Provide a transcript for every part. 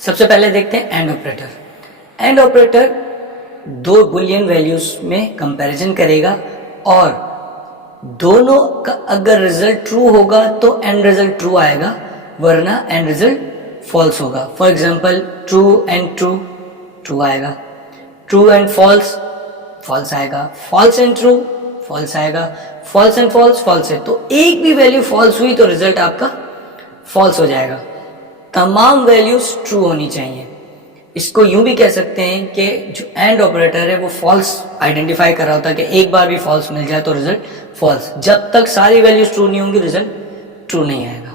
सबसे पहले देखते हैं एंड ऑपरेटर। एंड ऑपरेटर दो बुलियन वैल्यूज में कंपैरिजन करेगा और दोनों का अगर रिजल्ट ट्रू होगा तो एंड रिजल्ट ट्रू आएगा, वरना एंड रिजल्ट फॉल्स होगा। For example true and true, true आएगा, ट्रू एंड फॉल्स, फॉल्स आएगा, फॉल्स एंड ट्रू, फॉल्स आएगा, फॉल्स एंड फॉल्स, फॉल्स है। तो एक भी वैल्यू फॉल्स हुई तो रिजल्ट आपका फॉल्स हो जाएगा। तमाम वैल्यूज ट्रू होनी चाहिए। इसको यूं भी कह सकते हैं कि जो एंड ऑपरेटर है वो फॉल्स आइडेंटिफाई कर रहा होता है कि एक बार भी फॉल्स मिल जाए तो रिजल्ट फॉल्स। जब तक सारी वैल्यूज ट्रू नहीं होंगी रिजल्ट ट्रू नहीं आएगा।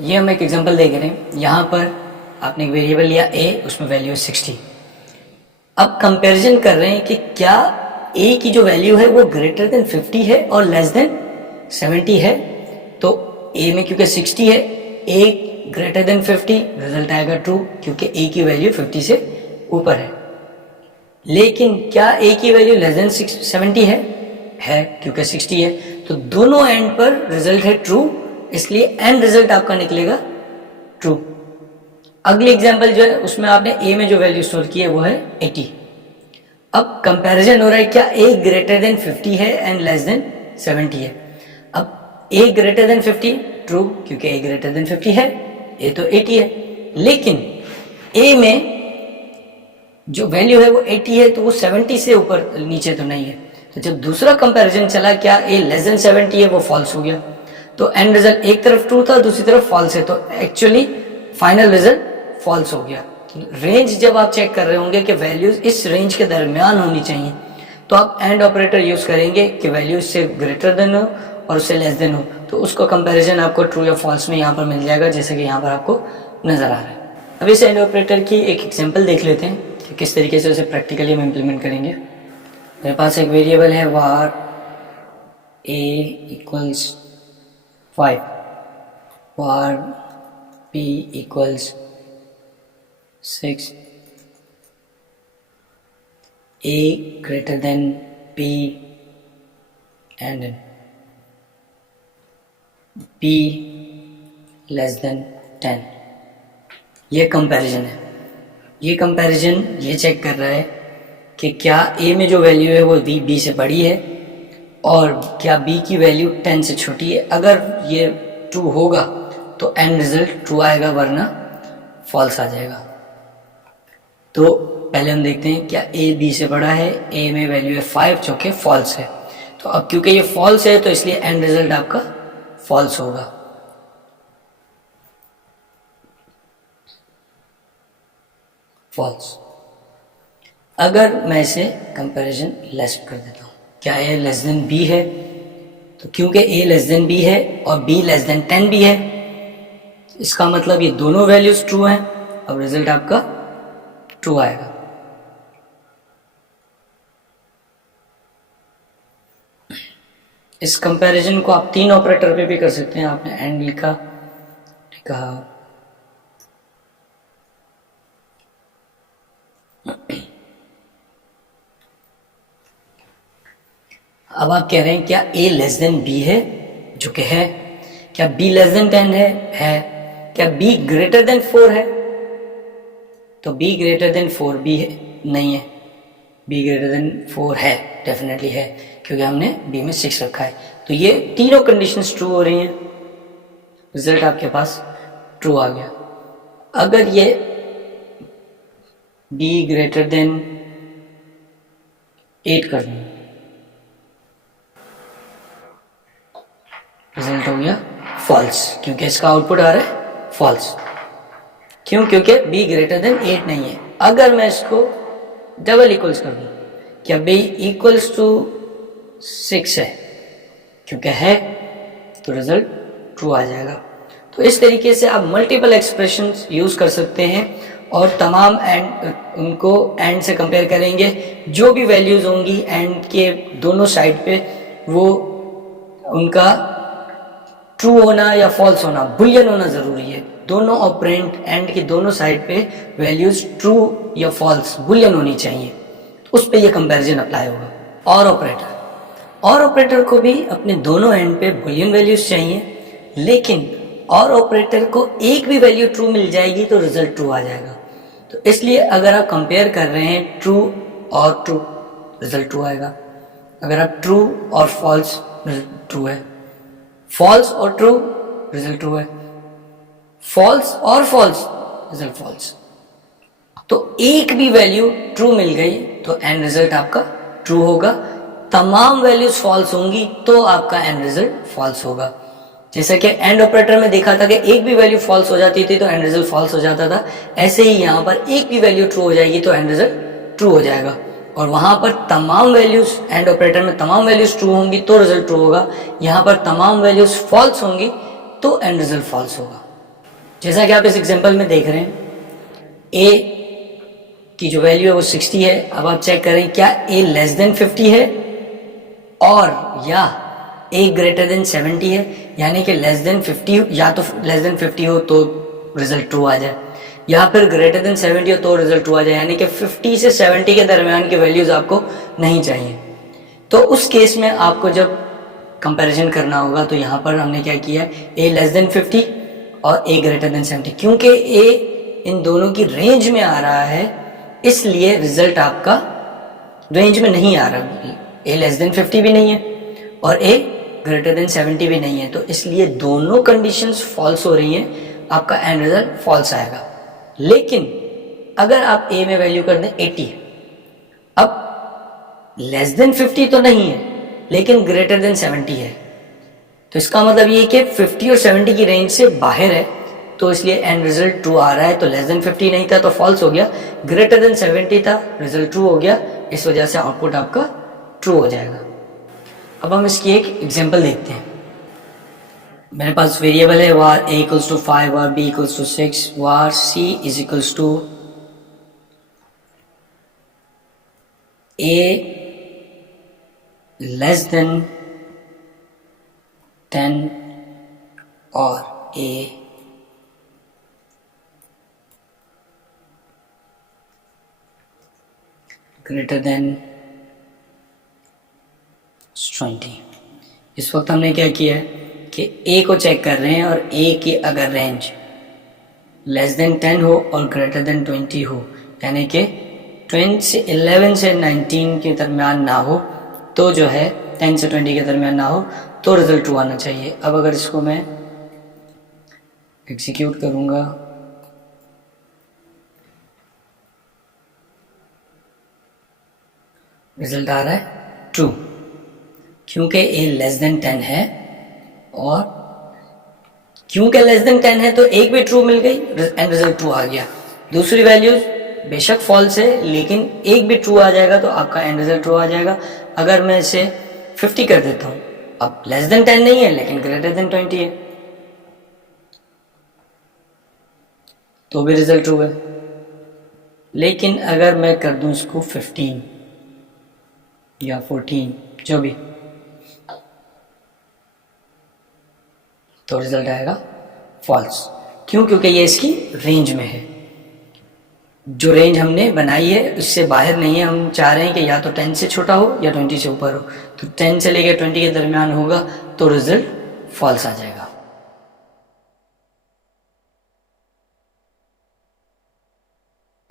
ये हम एक एग्जांपल देख रहे हैं। यहाँ पर आपने एक वेरिएबल लिया a, उसमें वैल्यू है 60। अब कंपैरिजन कर रहे हैं कि क्या a की जो वैल्यू है वो ग्रेटर देन 50 है और लेस देन 70 है। तो a में क्योंकि 60 है, a ग्रेटर देन 50, रिजल्ट आएगा ट्रू क्योंकि a की वैल्यू 50 से ऊपर है। लेकिन क्या a की वैल्यू लेस देन 70 है क्योंकि 60 है। तो दोनों एंड पर रिजल्ट है ट्रू, इसलिए एंड रिजल्ट आपका निकलेगा ट्रू। अगली एग्जांपल जो है उसमें आपने a में जो वैल्यू स्टोर की है वो है 80। अब कंपैरिजन हो रहा है क्या a ग्रेटर देन 50 है एंड लेस देन 70 है। अब a ग्रेटर देन 50 ट्रू क्योंकि a ग्रेटर देन 50 है, a तो 80 है। लेकिन a में जो वैल्यू है वो 80 है तो वो 70 से ऊपर नीचे तो नहीं है। तो जब दूसरा कंपैरिजन चला क्या a लेस देन 70 है, वो फॉल्स हो गया। तो एंड रिजल्ट एक तरफ ट्रू था दूसरी तरफ फॉल्स है, तो एक्चुअली फाइनल रिजल्ट फॉल्स हो गया। रेंज जब आप चेक कर रहे होंगे कि वैल्यूज इस रेंज के दरमियान होनी चाहिए तो आप एंड ऑपरेटर यूज करेंगे कि वैल्यू इससे ग्रेटर देन हो और उससे लेस देन हो, तो उसको कंपैरिजन आपको ट्रू या फॉल्स में यहाँ पर मिल जाएगा, जैसे कि यहाँ पर आपको नजर आ रहा है। अब इस एंड ऑपरेटर की एक एग्जांपल देख लेते हैं कि किस तरीके से उसे प्रैक्टिकली हम इम्प्लीमेंट करेंगे। मेरे पास एक वेरिएबल है var a equals 5, var p equals 6, a greater than p and p less than 10। ये कंपैरिजन है। ये कंपैरिजन ये चेक कर रहा है कि क्या a में जो वैल्यू है वो b से बड़ी है और क्या b की वैल्यू 10 से छोटी है। अगर ये ट्रू होगा तो एंड रिजल्ट ट्रू आएगा, वरना फॉल्स आ जाएगा। तो पहले हम देखते हैं क्या a b से बड़ा है। a में वैल्यू है 5 जो कि फॉल्स है। तो अब क्योंकि ये फॉल्स है तो इसलिए एंड रिजल्ट आपका फॉल्स होगा। फॉल्स। अगर मैं इसे कंपैरिजन लेस कर देता हूँ, क्या a लेस देन b है, तो क्योंकि a लेस देन b है और b लेस देन 10 भी है, इसका मतलब ये दोनों वैल्यूज ट्रू हैं। अब रिजल्ट आपका ट्रू आएगा। इस कंपैरिजन को आप 3 ऑपरेटर पे भी कर सकते हैं। आपने एंड लिखा, कहा अब आप कह रहे हैं क्या a लेस देन b है, जो कि है। क्या b लेस देन 10 है। क्या b ग्रेटर देन 4 है, तो b ग्रेटर देन 4 भी है, नहीं है। b ग्रेटर देन 4 है, डेफिनेटली है, क्योंकि हमने b में 6 रखा है। तो ये तीनों कंडीशंस ट्रू हो रही हैं, रिजल्ट आपके पास ट्रू आ गया। अगर ये b ग्रेटर देन 8 कर दूं, रिजल्ट हो गया फॉल्स, क्योंकि इसका आउटपुट आ रहा है फॉल्स। क्यों? क्योंकि b ग्रेटर देन 8 नहीं है। अगर मैं इसको डबल इक्वल्स कर दूं, क्या b इक्वल्स टू 6 है, क्योंकि है तो रिजल्ट ट्रू आ जाएगा। तो इस तरीके से आप मल्टीपल एक्सप्रेशंस यूज कर सकते हैं और तमाम एंड उनको एंड से कंपेयर करेंगे। जो भी वैल्यूज होंगी एंड के दोनों साइड पे, वो उनका ट्रू होना या फॉल्स होना, बुलियन होना जरूरी है। दोनों ऑपरेंड एंड की दोनों साइड पे वैल्यूज ट्रू या फॉल्स बुलियन होनी चाहिए, उस पे ये कंपैरिजन अप्लाई होगा। और ऑपरेटर को भी अपने दोनों एंड पे बुलियन वैल्यूज चाहिए, लेकिन और ऑपरेटर को एक भी वैल्यू ट्रू मिल जाएगी तो रिजल्ट ट्रू आ जाएगा। तो इसलिए अगर आप कंपेयर कर रहे हैं ट्रू और ट्रू, रिजल्ट ट्रू आएगा। अगर आप ट्रू और फॉल्स, रिजल्ट ट्रू है। फॉल्स और ट्रू, रिजल्ट ट्रू है। फॉल्स और फॉल्स, रिजल्ट फॉल्स। तो एक भी वैल्यू ट्रू मिल गई तो एंड रिजल्ट आपका ट्रू होगा। तमाम वैल्यूज फॉल्स होंगी तो आपका एंड रिजल्ट फॉल्स होगा। जैसा कि एंड ऑपरेटर में देखा था कि एक भी वैल्यू फॉल्स हो जाती थी तो एंड रिजल्ट फॉल्स हो जाता था, ऐसे ही यहाँ पर एक भी वैल्यू ट्रू हो जाएगी तो एंड रिजल्ट ट्रू हो जाएगा। और वहां पर तमाम वैल्यूज, एंड ऑपरेटर में तमाम वैल्यूज ट्रू होंगी तो रिजल्ट ट्रू होगा, यहाँ पर तमाम वैल्यूज फॉल्स होंगी तो एंड रिजल्ट फॉल्स होगा। जैसा कि आप इस एग्जाम्पल में देख रहे हैं, ए की जो वैल्यू है वो 60 है। अब आप चेक करें क्या ए लेस देन 50 है और या ए ग्रेटर देन 70 है, यानी कि लेस देन 50, या तो लेस देन 50 हो तो रिजल्ट ट्रू आ जाए, या फिर ग्रेटर देन 70 हो तो रिजल्ट ट्रू आ जाए, यानी कि 50 से 70 के दरमियान की वैल्यूज आपको नहीं चाहिए। तो उस केस में आपको जब कंपैरिजन करना होगा तो यहाँ पर हमने क्या किया है, ए लेस देन 50 और ए ग्रेटर देन 70, क्योंकि ए इन दोनों की रेंज में आ रहा है इसलिए रिजल्ट आपका रेंज में नहीं आ रहा। ए लेस देन 50 भी नहीं है और ए ग्रेटर देन 70 भी नहीं है, तो इसलिए दोनों कंडीशंस फॉल्स हो रही हैं, आपका एंड रिजल्ट फॉल्स आएगा। लेकिन अगर आप ए में वैल्यू कर दें 80, अब लेस देन 50 तो नहीं है लेकिन ग्रेटर देन 70 है, तो इसका मतलब ये कि 50 और 70 की रेंज से बाहर है, तो इसलिए एंड रिजल्ट ट्रू आ रहा है। तो लेस देन 50 नहीं था तो फॉल्स हो गया, ग्रेटर देन 70 था रिजल्ट ट्रू हो गया, इस वजह से आउटपुट आपका ट्रू हो जाएगा। अब हम इसकी एक एग्जांपल देखते हैं। मेरे पास वेरिएबल है var a equals to 5, var b equals to 6, var c is equals to a less than 10 और a ग्रेटर देन 20। इस वक्त हमने क्या किया है कि a को चेक कर रहे हैं और a की अगर रेंज लेस देन 10 हो और ग्रेटर देन 20 हो, यानी कि 11 से 19 के दरमियान ना हो, तो जो है 10 से 20 के दरमियान ना हो तो रिजल्ट ट्रू आना चाहिए। अब अगर इसको मैं एग्जीक्यूट करूँगा रिजल्ट आ रहा है ट्रू, क्योंकि ए लेस देन 10 है और क्योंकि लेस देन 10 है तो एक भी ट्रू मिल गई एंड रिजल्ट ट्रू आ गया। दूसरी वैल्यूज बेशक फॉल्स है लेकिन एक भी ट्रू आ जाएगा तो आपका एंड रिजल्ट ट्रू आ जाएगा। अगर मैं इसे 50 कर देता हूं, अब लेस देन 10 नहीं है लेकिन ग्रेटर देन 20 है तो भी रिजल्ट ट्रू है। लेकिन अगर मैं कर दूं इसको 15 या 14 जो भी, तो रिजल्ट आएगा फॉल्स। क्यों? क्योंकि ये इसकी रेंज में है, जो रेंज हमने बनाई है उससे बाहर नहीं है। हम चाह रहे हैं कि या तो 10 से छोटा हो या 20 से ऊपर हो, तो 10 से लेकर 20 के दरमियान होगा तो रिजल्ट फॉल्स आ जाएगा।